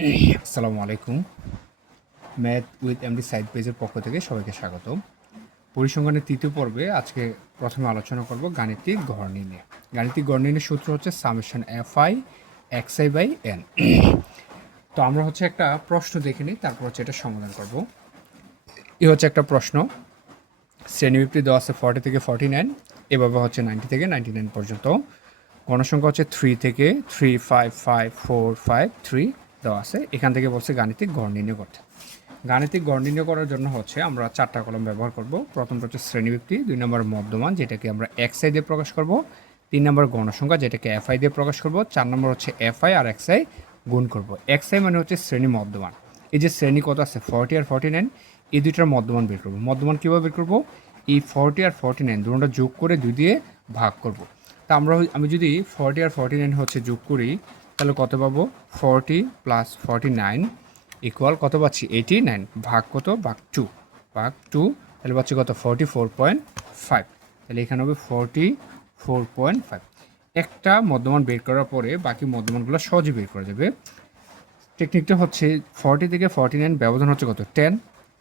আসসালামু আলাইকুম। Math with MD side পেজের পক্ষ থেকে সবাইকে স্বাগত। পরিসংখ্যানের তৃতীয় পর্বে আজকে প্রথমে আলোচনা করব গাণিতিক গড় নির্ণয়। গাণিতিক গড় নির্ণয়ের সূত্র হচ্ছে summation f i x i by n. তো আমরা হচ্ছে একটা প্রশ্ন দেখে নিই, তারপর হচ্ছে এটা সমাধান করব। এ হচ্ছে একটা প্রশ্ন, শ্রেণীবৃত্তি দেওয়া আছে 40 থেকে 49, এভাবে হচ্ছে 90 থেকে 99 পর্যন্ত। গণসংখ্যা হচ্ছে 3 থেকে 3, 5, 5, 4, 5, 3 দেওয়া আছে। এখান থেকে বলছে গাণিতিক গড় নির্ণয় করতে। গাণিতিক গড় নির্ণয় করার জন্য হচ্ছে আমরা 4টা কলম ব্যবহার করব। প্রথমটা হচ্ছে শ্রেণীবৃত্তি, 2 নম্বর মধ্যমান যেটাকে আমরা এক্সআই দিয়ে প্রকাশ করব, 3 নম্বর গণসংখ্যা যেটাকে এফআই দিয়ে প্রকাশ করব, 4 নম্বর হচ্ছে এফআই আর এক্সআই গুণ করব। এক্সআই মানে হচ্ছে শ্রেণী মধ্যমান। এই যে শ্রেণী কত আছে 40 আর 49, এই দুইটার মধ্যমান বের করব। মধ্যমান কীভাবে বের করব? এই 40 আর 49 দুটোটা যোগ করে 2 দিয়ে ভাগ করব। তা আমি যদি 40 আর 49 হচ্ছে যোগ করি, তাহলে কত পাবো? 40 প্লাস 49 ইকুয়াল কত পাচ্ছি? 89। ভাগ কত? ভাগ 2। ভাগ 2, তাহলে পাচ্ছি কত? 44.5। তাহলে এখানে হবে 44.5। একটা মধ্যমান বের করার পরে বাকি মধ্যমানগুলো সহজে বের করা যাবে। টেকনিকটা হচ্ছে 40 থেকে 49 ব্যবধান হচ্ছে কত? 10।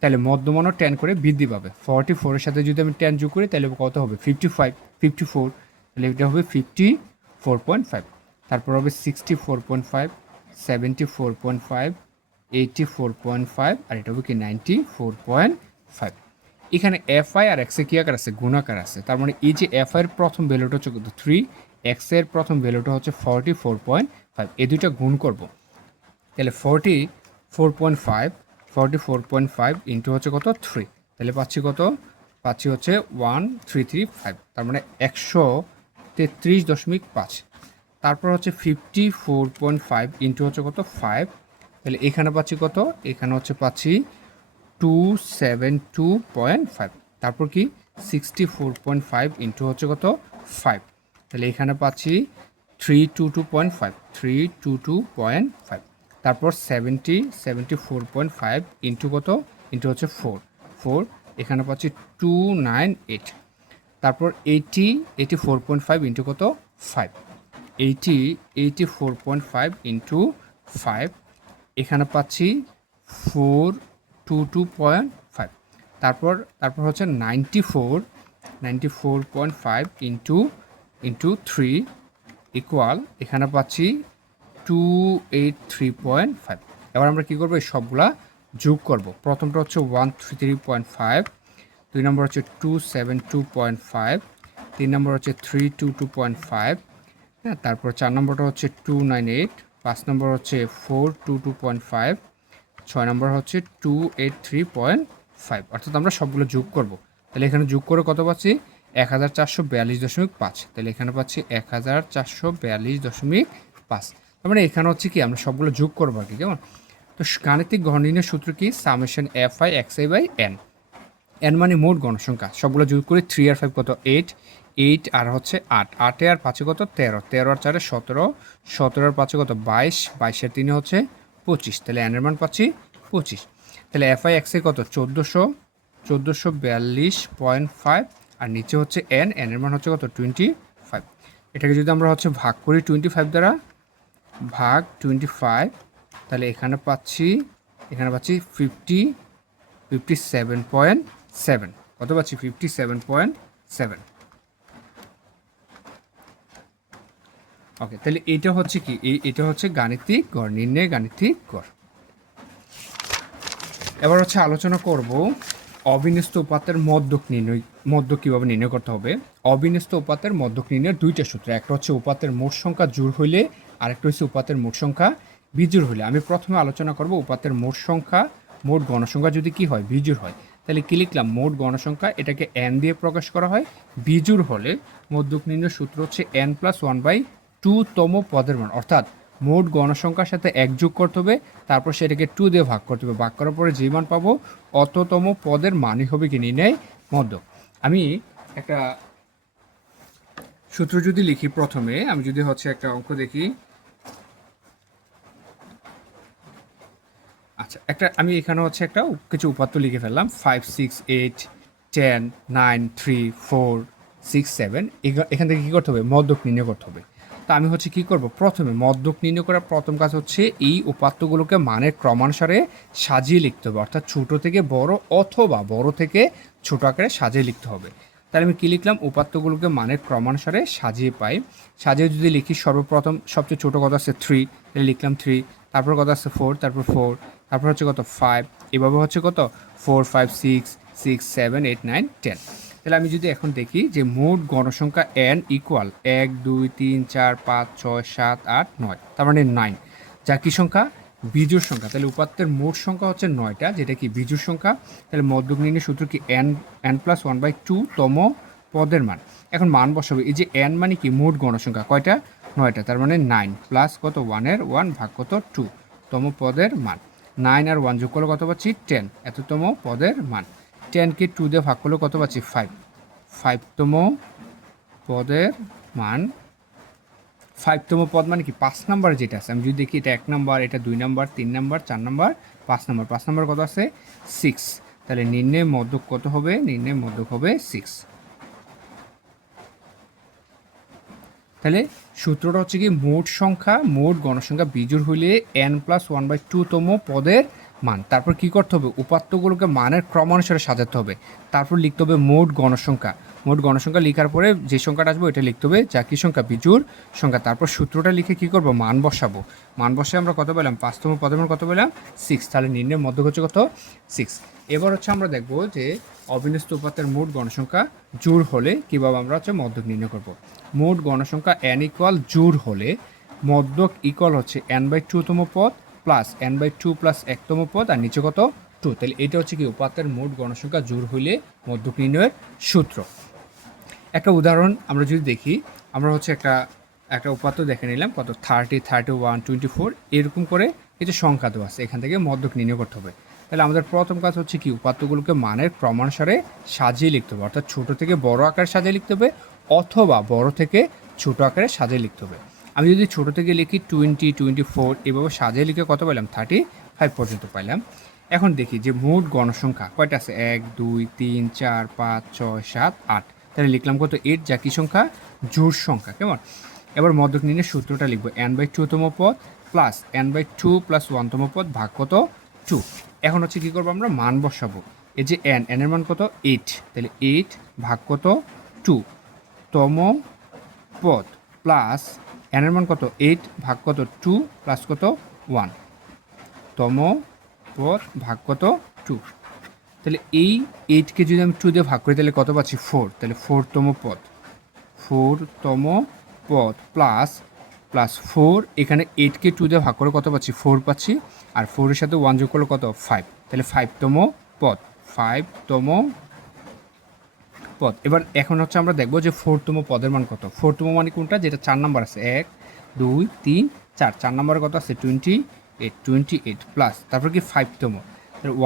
তাহলে মধ্যমানও 10 করে বৃদ্ধি পাবে। 44-এর সাথে যদি আমি 10 যোগ করি তাহলে কত হবে? 55, 54। তাহলে এটা হবে 54.5। তারপর হবে 64.5, 74.5, 84.5, আর এটা হবে কি 94.5। এখানে এফআই আর এক্সে কি আকার আছে? গুণাকার আছে। তার মানে এই যে এফআই এর প্রথম ভ্যালুটা হচ্ছে কত? 3, এক্স এর প্রথম ভ্যালুটা হচ্ছে 44.5। এই দুইটা গুণ করব। তাহলে 44.5 ইন্টু হচ্ছে কত? 3। তাহলে পাচ্ছি কত? পাচ্ছি হচ্ছে 1335। তার মানে 133.5। তারপর হচ্ছে 54.5 ইন্টু হচ্ছে কত? 5। তাহলে এখানে পাচ্ছি কত? এখানে হচ্ছে পাচ্ছি 272.5। তারপর কি 64.5 ইন্টু হচ্ছে কত? 5। তাহলে এখানে পাচ্ছি 322.5, 322.5। তারপর 74.5 ইন্টু কত? ইন্টু হচ্ছে 4, এখানে পাচ্ছি 298। তারপর 84.5 ইন্টু কত? 5, 84.5 ইন্টু 5, এখানে পাচ্ছি 422.5। তারপর হচ্ছে 94.5 ইন্টু 3 ইকুয়াল এখানে পাচ্ছি 283.5। এবার আমরা কী করবো? এই সবগুলা যোগ করব। প্রথমটা হচ্ছে 133.5, 2 নম্বর হচ্ছে 272.5, 3 নম্বর হচ্ছে 322.5, হ্যাঁ। তারপর 4 নম্বরটা হচ্ছে 298, 5 নম্বর হচ্ছে 422.5, 6 নম্বর হচ্ছে 283.5। অর্থাৎ আমরা সবগুলো যোগ করব। তাহলে এখানে যোগ করে কত পাচ্ছি? 1442.5। তাহলে এখানে পাচ্ছি 1442.5। তার মানে এখানে হচ্ছে কি আমরা সবগুলো যোগ করবো আর কি, কেমন? তো গাণিতিক গড় নির্ণয়ের সূত্র কি? Summation f i x i by n. N মানে মোট গণসংখ্যা, সবগুলো যোগ করে 3 আর 5 কত? 8 আর হচ্ছে 8, 8 আর 5 কত? 13, 13 আর 4 17, 17 আর 5 কত? 22, 22 আর 3 হচ্ছে 25। তাহলে এনের মান পাচ্ছি 25। তাহলে এফআই এক্সে কত? 1442.5, আর নিচে হচ্ছে এনের মান হচ্ছে কত? 25। এটাকে যদি আমরা হচ্ছে ভাগ করি 25 দ্বারা, ভাগ 25, তাহলে এখানে পাচ্ছি 57.7। কত পাচ্ছি? 57.7। ওকে, তাহলে এটা হচ্ছে কি? এটা হচ্ছে গাণিতিক গড় নির্ণয়, গাণিতিক গড়। এবার হচ্ছে আলোচনা করব অবিন্যস্ত উপাত্তের মধ্যক নির্ণয়। মধ্যক কীভাবে নির্ণয় করতে হবে? অবিন্যস্ত উপাত্তের মধ্যক নির্ণয়ের দুইটা সূত্র। একটা হচ্ছে উপাত্তের মোট সংখ্যা জোড় হইলে, আরেকটা হচ্ছে উপাত্তের মোট সংখ্যা বিজোড় হইলে। আমি প্রথমে আলোচনা করব উপাত্তের মোট সংখ্যা, মোট গণসংখ্যা যদি কি হয়? বিজোড় হয়। তাহলে কি লিখলাম? মোট গণসংখ্যা, এটাকে এন দিয়ে প্রকাশ করা হয়। বিজোড় হলে মধ্যক নির্ণয়ের সূত্র হচ্ছে n+1/2 তম পদের মান। অর্থাৎ মোট গণসংখ্যার সাথে 1 যোগ করতে হবে, তারপর সেটাকে 2 দিয়ে ভাগ করতে হবে। ভাগ করার পরে যে মান পাবো অততম পদের মানই হবে কি নির্ণয় মধ্যক। আমি একটা সূত্র যদি লিখি, প্রথমে আমি যদি হচ্ছে একটা অঙ্ক দেখি। আচ্ছা, আমি এখানে হচ্ছে একটা কিছু উপাত্ত লিখে ফেললাম। 5, 6, 8, 10, 9, 3, 4, 6, 7। এখান থেকে কী করতে হবে? মধ্যক নির্ণয় করতে হবে। তা আমি হচ্ছে কি করব, প্রথমে মদ্যক নির্ণয় করার প্রথম কাজ হচ্ছে এই উপাত্তগুলোকে মানের ক্রমানুসারে সাজিয়ে লিখতে হবে, অর্থাৎ ছোট থেকে বড় অথবা বড় থেকে ছোট আকারে সাজিয়ে লিখতে হবে। তাহলে আমি কী লিখলাম, উপাত্তগুলোকে মানের ক্রমানুসারে সাজিয়ে পাই। সাজিয়ে যদি লিখি, সর্বপ্রথম সবচেয়ে ছোটো কথা আছে 3, তাহলে লিখলাম 3, তারপর কথা আছে 4, তারপর 4, তারপর হচ্ছে কত 5, এভাবে হচ্ছে কত 4 5 6 6 7 8 9 10। তাহলে আমি যদি এখন দেখি যে মোট গণসংখ্যা n ইকুয়াল 1 2 3 4 5 6 7 8 9, তার মানে 9, যা কি সংখ্যা, বিজোড় সংখ্যা। তাহলে উপাত্তের মোট সংখ্যা হচ্ছে 9টা, যেটা কি বিজোড় সংখ্যা। তাহলে মধ্যক নির্ণয় সূত্র কি n+1/2 তম পদের মান। এখন মান বসাবো, এই যে n মানে কি মোট গণসংখ্যা কয়টা, 9টা, তার মানে 9 প্লাস কত 1 ভাগ কত 2 তম পদের মান। 9 আর 1 যোগ করলে কত পাচ্ছি 10, এততম পদের মান। 10কে 2 দিয়ে ভাগ করলে কত পাচ্ছি 5তম পদের মান। 5তম পদ মানে কি 5 নাম্বার যেটা আছে, আমি যদি দেখি এটা 1 নাম্বার, এটা 2 number, 3 number, 4 number, 5 number. 5 number কত আছে 6, তাহলে নির্ণয় মধ্যক কত হবে, নির্ণয় মধ্যক হবে 6। তাহলে সূত্রটা হচ্ছে কি মোট সংখ্যা, মোট গণসংখ্যা বিজোড় হইলে n+1/2 তম পদের মান। তারপর কি করতে হবে, উপাত্তগুলোকে মানের ক্রমানুসারে সাজাতে হবে, তারপর লিখতে হবে মোট গণসংখ্যা। মোট গণসংখ্যা লেখার পরে যে সংখ্যাটা আসবে ওইটা লিখতে হবে, যা কি সংখ্যা, বিজোড় সংখ্যা। তারপর সূত্রটা লিখে কি করব, মান বসাবো। মান বসে আমরা কত পেলাম, 5তম পদের মান কত পেলাম 6, তাহলে নির্ণয় মধ্যক হচ্ছে কত 6। এবার হচ্ছে আমরা দেখব যে অবিন্যস্ত উপাত্তের মোট গণসংখ্যা জোড় হলে কীভাবে আমরা হচ্ছে মধ্যক নির্ণয় করব। মোট গণসংখ্যা n ইকুয়াল জোড় হলে মধ্যক ইকুয়াল হচ্ছে n/2 তম পদ প্লাস n/2 প্লাস 1তম পদ আর নিচে কত 2। তাহলে এটা হচ্ছে কি উপাত্তের মোট গণসংখ্যা জোড় হইলে মধ্যক নির্ণয়ের সূত্র। একটা উদাহরণ আমরা যদি দেখি, আমরা হচ্ছে একটা উপাত্ত দেখে নিলাম, কত 30 31 24 এরকম করে কিছু সংখ্যা দেওয়া আছে, এখান থেকে মধ্যক নির্ণয় করতে হবে। তাহলে আমাদের প্রথম কাজ হচ্ছে কি উপাত্তগুলোকে মানের ক্রমানুসারে সাজিয়ে লিখতে হবে, অর্থাৎ ছোট থেকে বড় আকারে সাজিয়ে লিখতে হবে অথবা বড় থেকে ছোট আকারে সাজিয়ে লিখতে হবে। আমি যদি ছোট থেকে লিখি 20 24 এভাবে সাজিয়ে লিখে কত পেলাম 35 পর্যন্ত পাইলাম। এখন দেখি যে মোট গণসংখ্যা কয়টা আছে, 1 2 3 4 5 6 7 8, তাহলে লিখলাম কত 8, যা কি সংখ্যা, জোড় সংখ্যা। কেমন, এবার মধ্যক নির্ণয়ের সূত্রটা লিখবো, n/2 তম পদ প্লাস n/2 প্লাস 1তম পদ ভাগ কত 2। এখন হচ্ছে কী করবো, আমরা মান বসাবো। এই যে n এর মান কত 8, তাহলে 8 ভাগ কত 2 তম পদ প্লাস n এর মান কত 8 ভাগ কত 2 প্লাস কত 1 তম পদ ভাগ কত 2। তাহলে এই 8কে যদি আমি 2 দিয়ে ভাগ করি তাহলে কত পাচ্ছি 4, তাহলে 4তম পদ 4তম পদ প্লাস 4, এখানে 8কে 2 দিয়ে ভাগ করে কত পাচ্ছি 4 পাচ্ছি, আর 4 এর সাথে 1 যোগ করলে কত 5, তাহলে 5তম পদ 5তম পদ। এবার এখন হচ্ছে আমরা দেখবো যে 4তম পদের মান কত। 4তম মানে কোনটা, যেটা 4 নাম্বার আছে, 1 2 3 4, 4 নম্বরে কত আছে 28 প্লাস তারপর কি 5তম,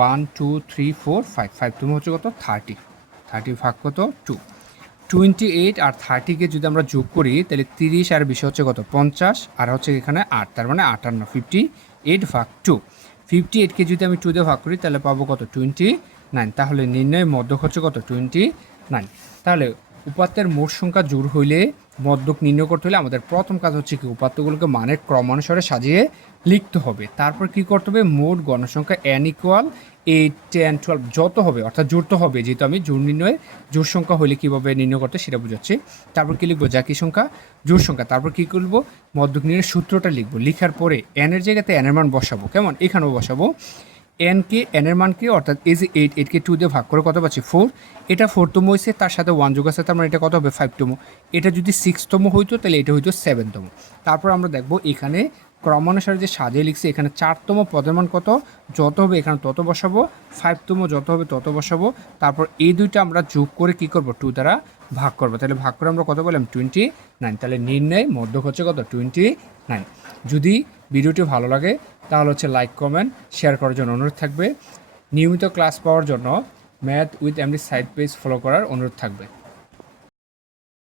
1 2 3 4 5, 5তম হচ্ছে কত 30 ভাগ কত 2। 28 আর 30কে যদি আমরা যোগ করি তাহলে 30 আর 20 হচ্ছে কত 50, আর হচ্ছে এখানে 8, তার মানে 58, 58 ভাগ 2। 58কে যদি আমি 2 দিয়ে ভাগ করি তাহলে পাবো কত 29, তাহলে নির্ণয় মধ্যক হচ্ছে কত 29। তাহলে উপাত্তের মোট সংখ্যা জোড় হইলে মধ্যক নির্ণয় করতে হলে আমাদের প্রথম কাজ হচ্ছে কি উপাত্তগুলোকে মানের ক্রমানুসারে সাজিয়ে লিখতে হবে। তারপর কি করতে হবে, মোট গণসংখ্যা n ইকুয়াল 8 10 12 যত হবে, অর্থাৎ জোড়তে হবে, যেহেতু আমি জোড় নির্ণয়ে জোড় সংখ্যা হলে কীভাবে নির্ণয় করতে সেটা বুঝাচ্ছি। তারপর কি লিখবো, যা কি সংখ্যা, জোড় সংখ্যা। তারপর কি করবো, মধ্যক নির্ণয়ের সূত্রটা লিখবো, লিখার পরে n এর জায়গাতে n এর মান বসাবো। কেমন, এখানেও বসাবো n এর মানকে, অর্থাৎ এই যে 8কে 2 দিয়ে ভাগ করে কত পাচ্ছি 4, এটা 4তম হয়েছে, তার সাথে 1 যোগ আছে, তার মানে এটা কত হবে 5তম। এটা যদি 6তম হইতো তাহলে এটা হইতো 7তম। তারপর আমরা দেখবো এখানে ক্রমানুসারে যে সাজিয়ে লিখছি, এখানে 4তম পদের মান কত যত হবে এখানে তত বসাবো, 5তম যত হবে তত বসাবো। তারপর এই দুইটা আমরা যোগ করে কি করব, 2 দ্বারা ভাগ করবো। তাহলে ভাগ করে আমরা কত বললাম 29। তাহলে নির্ণয় মধ্যক হচ্ছে কত 29। যদি ভিডিওটি ভালো লাগে তাহলে হচ্ছে লাইক কমেন্ট শেয়ার করার জন্য অনুরোধ থাকবে। নিয়মিত ক্লাস পাওয়ার জন্য math with MD site page follow করার অনুরোধ থাকবে।